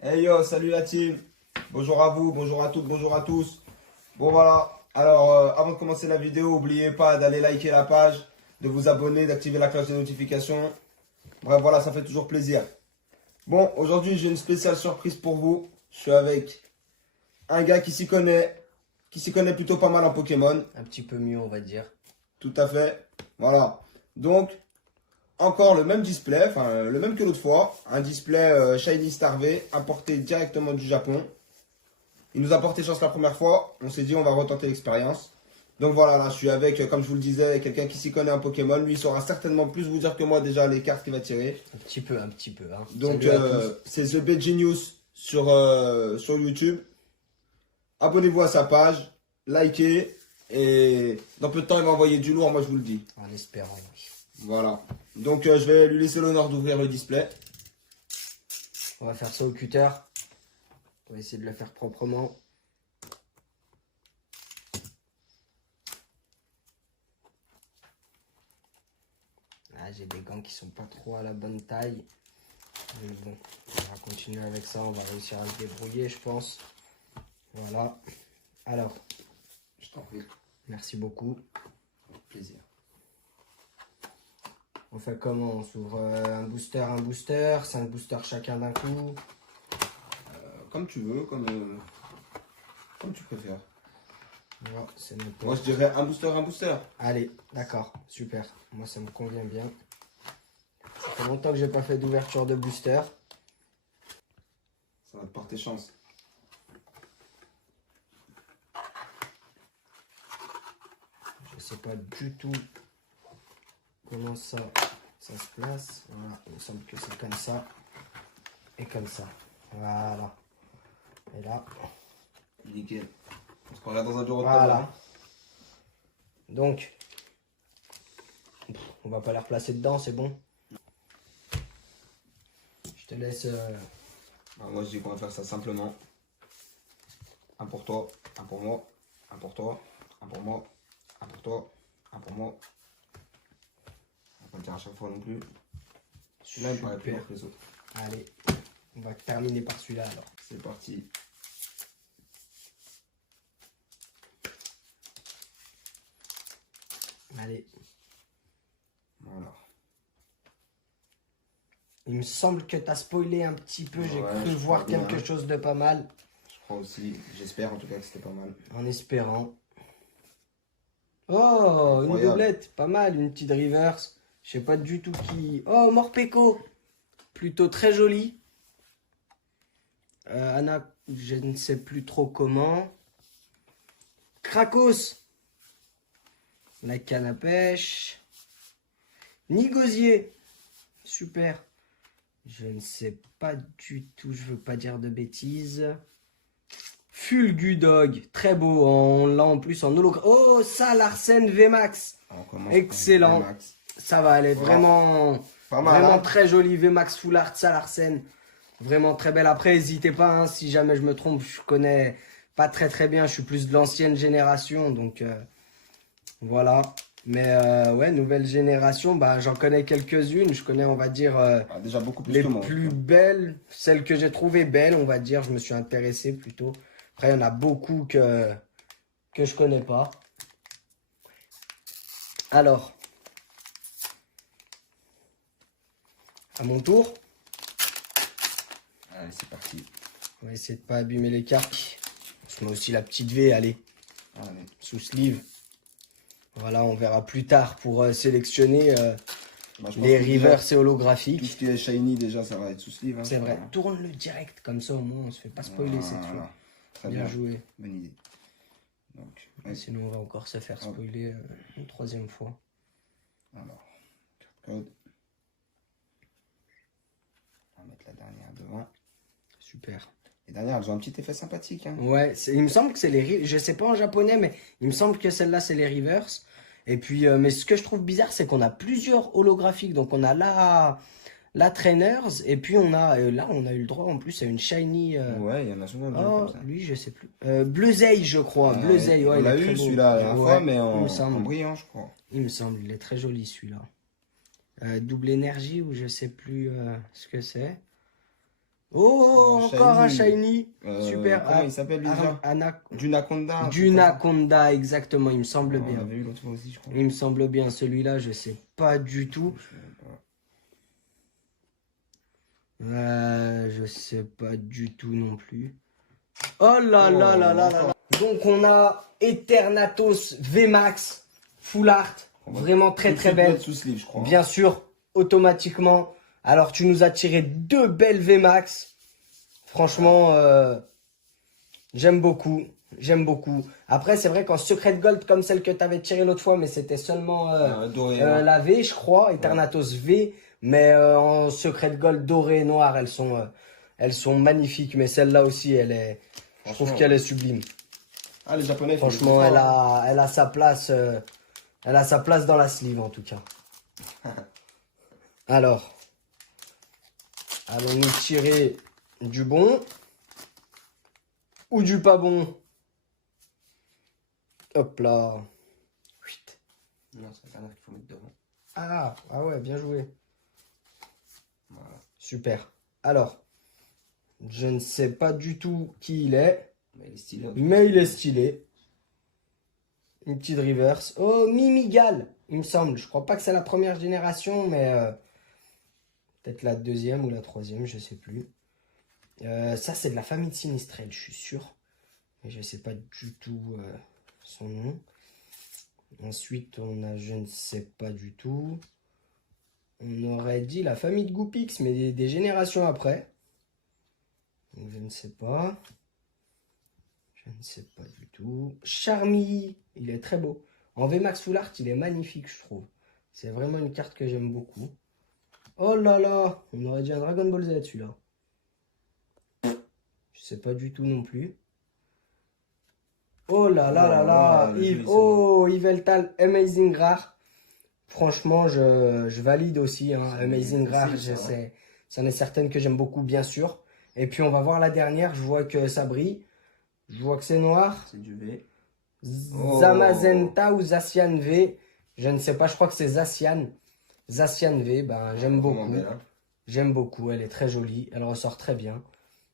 Hey yo, salut la team. Bonjour à vous, bonjour à toutes, bonjour à tous. Bon voilà, alors avant de commencer la vidéo, n'oubliez pas d'aller liker la page, de vous abonner, d'activer la cloche de notification. Bref, voilà, ça fait toujours plaisir. Bon, aujourd'hui j'ai une spéciale surprise pour vous. Je suis avec un gars qui s'y connaît plutôt pas mal en Pokémon. Un petit peu mieux, on va dire. Tout à fait. Voilà. Donc, encore le même display, enfin le même que l'autre fois. Un display Shiny Star V importé directement du Japon. Il nous a porté chance la première fois. On s'est dit on va retenter l'expérience. Donc voilà, là je suis avec, comme je vous le disais, quelqu'un qui s'y connaît en Pokémon. Lui il saura certainement plus vous dire que moi déjà les cartes qu'il va tirer. Un petit peu. Hein. Donc Salut à tous. c'est The B Genius sur YouTube. Abonnez-vous à sa page, likez. Et dans peu de temps il va envoyer du lourd, moi je vous le dis. En espérant. Voilà. Donc je vais lui laisser l'honneur d'ouvrir le display. On va faire ça au cutter. On va essayer de le faire proprement. Ah, j'ai des gants qui sont pas trop à la bonne taille. Mais bon, on va continuer avec ça. On va réussir à se débrouiller, je pense. Voilà. Alors, Je t'en prie. merci beaucoup. Avec plaisir. On fait comment? On s'ouvre un booster, 5 boosters chacun d'un coup. Comme tu veux, comme tu préfères. Voilà, c'est noté. Moi je dirais un booster, un booster. Allez, d'accord, super. Moi, ça me convient bien. Ça fait longtemps que j'ai pas fait d'ouverture de booster. Ça va te porter chance. Je sais pas du tout comment ça se place. Voilà, il me semble que c'est comme ça et comme ça. Voilà. Et là, Nickel. On se croirait dans un bureau de voilà. tabac. Donc, on va pas les replacer dedans, c'est bon. Je te laisse. Moi je dis qu'on va faire ça simplement. Un pour toi, un pour moi, un pour toi, un pour moi, un pour toi, un pour moi. On va pas le dire à chaque fois non plus. Celui-là il me paraît plus long que les autres. Allez, on va terminer par celui-là alors. C'est parti. Allez. Voilà. Il me semble que tu as spoilé un petit peu. J'ai Ouais, cru je voir crois bien. quelque chose de pas mal. Je crois aussi, j'espère en tout cas que c'était pas mal. En espérant. Oh, une Incroyable. doublette. Pas mal. Une petite reverse. Je sais pas du tout qui. Oh, Morpeko. Plutôt très joli. Anna, je ne sais plus trop comment. Krakos. La canne à pêche. Nigosier. Super. Je ne sais pas du tout, je veux pas dire de bêtises. Fulgudog, très beau, on l'a en plus en hologramme. Oh, ça, Larsen VMAX. Alors, on commence Excellent. par le Max. Ça va, elle est Voilà. vraiment, Pas mal, vraiment hein. très jolie. VMAX Full Art, ça, Larsen. Vraiment très belle. Après, n'hésitez pas, hein, si jamais je me trompe, je connais pas très bien. Je suis plus de l'ancienne génération, donc voilà. Mais ouais, nouvelle génération, bah, j'en connais quelques-unes. Je connais, on va dire, Déjà beaucoup plus les que moi. plus belles, celles que j'ai trouvées belles, on va dire. Je me suis intéressé plutôt. Après, il y en a beaucoup que je connais pas. Alors, à mon tour, Allez, c'est parti. on va essayer de pas abîmer les cartes. On se met aussi la petite V, allez, Allez. sous sleeve. Voilà, on verra plus tard pour sélectionner Bah, je pense les que déjà, reverse et tout holographiques. ce qui est shiny déjà ça va être sous sleeve. Hein, C'est vrai, Voilà. tourne-le direct, comme ça au moins on se fait pas spoiler cette fois. Voilà. Très Bien bien. joué. Bonne idée. Donc, ouais. Sinon on va encore se faire spoiler une troisième fois. Alors, carte code. On va mettre la dernière devant. Super. Les dernières, elles ont un petit effet sympathique. Hein. Ouais, il me semble que c'est les... Je sais pas en japonais, mais il me semble que celle-là, c'est les reverse. Et puis, mais ce que je trouve bizarre, c'est qu'on a plusieurs holographiques. Donc, on a la Trainers, et puis on a... là, on a eu le droit, en plus, à une shiny... Ouais, il y en a souvent oh, comme ça. lui, je sais plus. Bleuzeil, je crois. Bleuzeil, ouais, on il est l'a très eu beau. celui-là la dernière fois, Ouais, mais il me en semble. brillant, je crois. Il me semble, il est très joli, celui-là. Double énergie, ou je sais plus ce que c'est. Oh, encore un shiny. Super. Comment il s'appelle lui déjà? Dunaconda. Dunaconda, exactement, il me semble On bien. avait eu l'autre fois aussi, je crois. Il me semble bien, celui-là, je sais pas du tout. Je sais pas du tout non plus. Oh là là là là là là. Donc on a Eternatus VMAX Full Art. Vraiment très très belle. Sous sleeve, je crois. Bien sûr, automatiquement. Alors tu nous as tiré 2 belles VMAX. Franchement, j'aime beaucoup. J'aime beaucoup. Après, c'est vrai qu'en Secret Gold, comme celle que tu avais tirée l'autre fois, mais c'était seulement doré, la V, je crois, Eternatus V. Mais en Secret Gold doré et noir, elles sont magnifiques. Mais celle-là aussi, je trouve qu'elle est sublime. Ah, les Japonais, franchement, elle a sa place. Elle a sa place dans la sleeve, en tout cas. Alors, allons-nous tirer du bon ou du pas bon? Hop là. Non, c'est pas qu'il faut mettre devant. Ah ouais, bien joué. Voilà. Super. Alors, je ne sais pas du tout qui il est. Mais il est stylé. Mais il est stylé. Une petite reverse. Oh, Mimigal, il me semble. Je crois pas que c'est la première génération, mais peut-être la deuxième ou la troisième, je sais plus. Ça, c'est de la famille de Sinistrel, je suis sûr. Mais je sais pas du tout son nom. Ensuite, on a, je ne sais pas du tout. On aurait dit la famille de Goopix, mais des générations après. Donc, je ne sais pas. Je ne sais pas du tout. Charmy, il est très beau. En VMAX Full Art, il est magnifique, je trouve. C'est vraiment une carte que j'aime beaucoup. Oh là là, on aurait dit un Dragon Ball Z, celui-là. Je sais pas du tout non plus. Oh là là là là, Yveltal Amazing Rare. Franchement, je valide aussi. Hein. Amazing Rare, c'en est certaine que j'aime beaucoup, bien sûr. Et puis, on va voir la dernière. Je vois que ça brille. Je vois que c'est noir. C'est du V. Zamazenta ou Zacian V. Je ne sais pas, je crois que c'est Zacian. Zacian V, ben, j'aime beaucoup. J'aime beaucoup, elle est très jolie. Elle ressort très bien.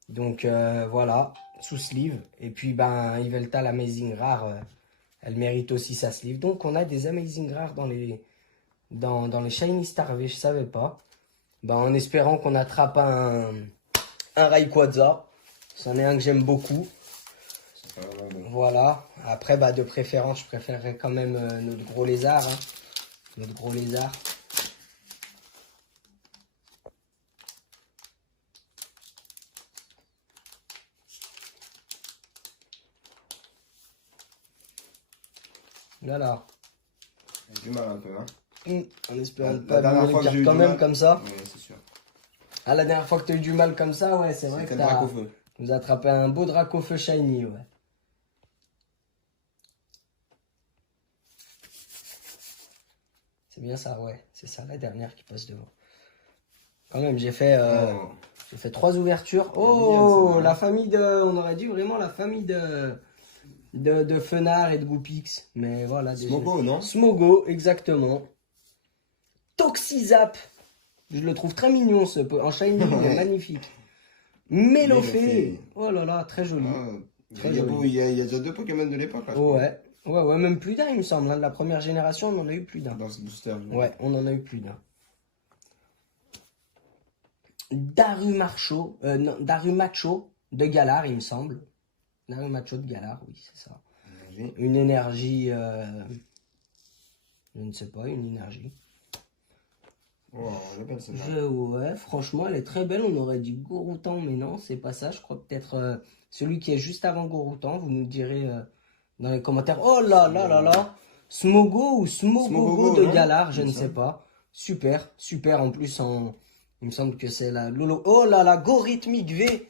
Donc, voilà, sous sleeve. Et puis, ben, Yveltal Amazing Rare, elle mérite aussi sa sleeve. Donc, on a des Amazing Rares dans les Shiny Star V, je savais pas. Ben, en espérant qu'on attrape un Rayquaza. C'en est un que j'aime beaucoup. Bon. Voilà. Après, bah, de préférence, je préférerais quand même notre gros lézard. Hein. Notre gros lézard. Voilà. J'ai du mal un peu, hein. En espérant pas abîmer les cartes quand même comme ça. Oui, c'est sûr. Ah, la dernière fois que tu as eu du mal comme ça, ouais, c'est vrai que tu as nous attrapé un beau Dracofeu shiny, ouais. C'est bien ça, ouais. C'est ça, la dernière qui passe devant. Quand même, j'ai fait 3 ouvertures. Oh, la famille de... On aurait dit vraiment la famille de Fenard et de Goopix. Mais voilà. Smogo, non? Smogo, exactement. Toxizap. Je le trouve très mignon, ce en shiny, il est magnifique. Mélofée. Oh là là, très joli. Il y a déjà 2 Pokémon de l'époque, là. Ouais, même plus d'un, il me semble. Hein. De la première génération, on en a eu plus d'un. Dans ce booster. Ouais, on en a eu plus d'un. Darumacho de Galar, il me semble. Darumacho de Galar, oui, c'est ça. Une énergie... je ne sais pas, une énergie. Oh, elle est belle celle-là. Ouais, franchement, elle est très belle. On aurait dit Goroutan, mais non, c'est pas ça. Je crois peut-être celui qui est juste avant Goroutan. Vous nous direz dans les commentaires. Oh là là là là. Smogo ou Smogogo de Galar, je ne sais pas. Super, super. En plus, il me semble que c'est la Lolo. Oh là là, Gorithmic V.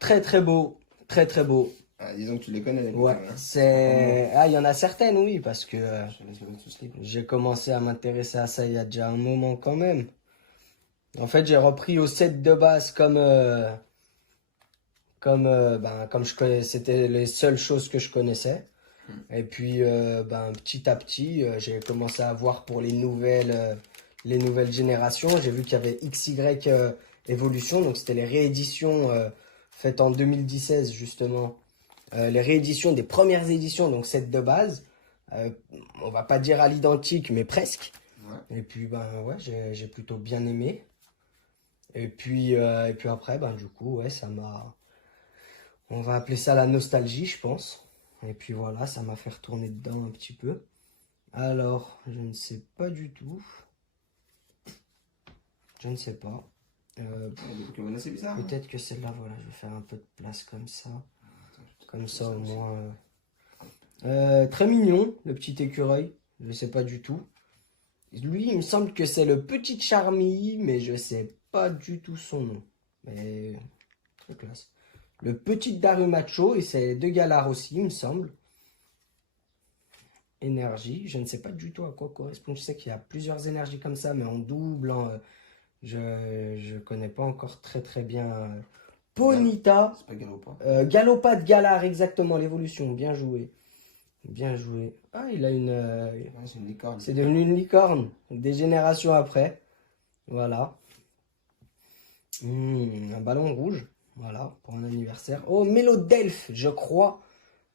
Très très beau. Très très beau. Ah, disons que tu les connais. Ouais, c'est... Ah, il y en a certaines, oui, parce que j'ai commencé à m'intéresser à ça il y a déjà un moment quand même. En fait, j'ai repris au set de base comme je connais, c'était les seules choses que je connaissais. Et puis, petit à petit, j'ai commencé à voir pour les nouvelles générations. J'ai vu qu'il y avait XY évolution. Donc c'était les rééditions faites en 2016 justement. Les rééditions des premières éditions, donc set de base. On va pas dire à l'identique, mais presque. Ouais. Et puis ben ouais, j'ai plutôt bien aimé. Et puis après, ben du coup, ouais, ça m'a. On va appeler ça la nostalgie, je pense. Et puis voilà, ça m'a fait retourner dedans un petit peu. Alors, je ne sais pas du tout. Je ne sais pas. Il y a des Pokémon assez bizarres. Hein. Peut-être que celle-là, voilà, je vais faire un peu de place comme ça. Comme ça au moins. Très mignon, le petit écureuil. Je ne sais pas du tout. Lui, il me semble que c'est le petit Charmilly, mais je sais pas du tout son nom. Mais très classe. Le petit Darumacho, et c'est deux Galar aussi, il me semble. Énergie, je ne sais pas du tout à quoi correspond. Je sais qu'il y a plusieurs énergies comme ça, mais en double. Je connais pas encore très très bien. Ponita. C'est pas Galopin. Galopade Galar, exactement, l'évolution. Bien joué. Bien joué. Ah, il a une. Ouais, c'est une licorne. C'est devenu une licorne. Des générations après. Voilà. Un ballon rouge. Voilà, pour un anniversaire. Oh, Mélodelph, je crois.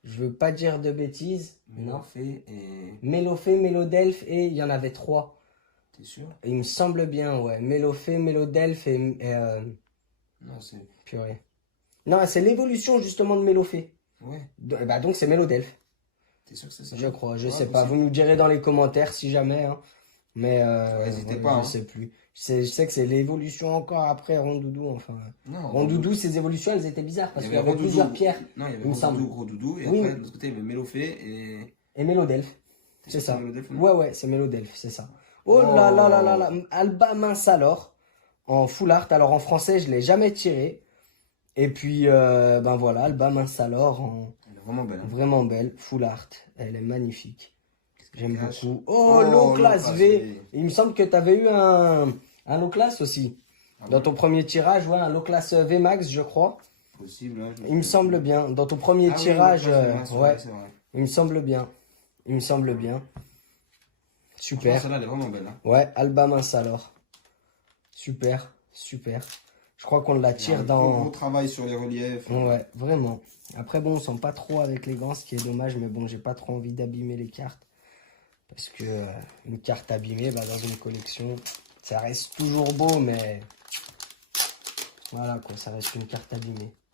Je veux pas dire de bêtises. Mélofée et. Mélofée, Mélodelph et il y en avait 3. T'es sûr? Il me semble bien, ouais. Mélofée, Mélodelph et Non, c'est. purée. Non, c'est l'évolution justement de Mélofée. Ouais. Bah donc c'est Mélodelph. T'es sûr que c'est ça? Je crois, je Ouais, sais pas. Vous nous direz dans les commentaires si jamais. Hein. Mais n'hésitez ouais, pas. je Hein. sais plus. Je sais que c'est l'évolution encore après Rondoudou. Enfin, Non, Rondoudou, ses évolutions, elles étaient bizarres parce il qu'il y y avait avait plusieurs pierres. Non, il y avait il me semble. Rodoudou, et Oui. après, de l'autre côté, il y avait Mélofée et. Et Mélodelph. T'es C'est sûr que ça. Mélodelph, non? Ouais, ouais, c'est Mélodelph, c'est ça. Oh là là là là là. Alba Mince alors. En full art. Alors en français, je l'ai jamais tiré. Et puis, ben voilà, Alba Mince alors en. Elle est vraiment belle. Hein. Vraiment belle. Full art. Elle est magnifique. J'aime cache. beaucoup. Oh, low class V. Il me semble que tu avais eu un low class aussi. Ah Dans bon? ton premier tirage, ouais, un low class V Max, je crois. Possible. Hein, Il me semble bien. Dans ton premier Ah oui, tirage, ouais, c'est vrai. il me semble bien. Il me semble bien. Super. Celle-là, elle est vraiment belle. Hein. Ouais, Alba Mince alors. Super, super. Je crois qu'on la tire dans. Gros travail sur les reliefs. Ouais, vraiment. Après, bon, on sent pas trop avec les gants, ce qui est dommage, mais bon, j'ai pas trop envie d'abîmer les cartes. Parce que une carte abîmée, bah, dans une collection, ça reste toujours beau, mais voilà quoi, ça reste une carte abîmée.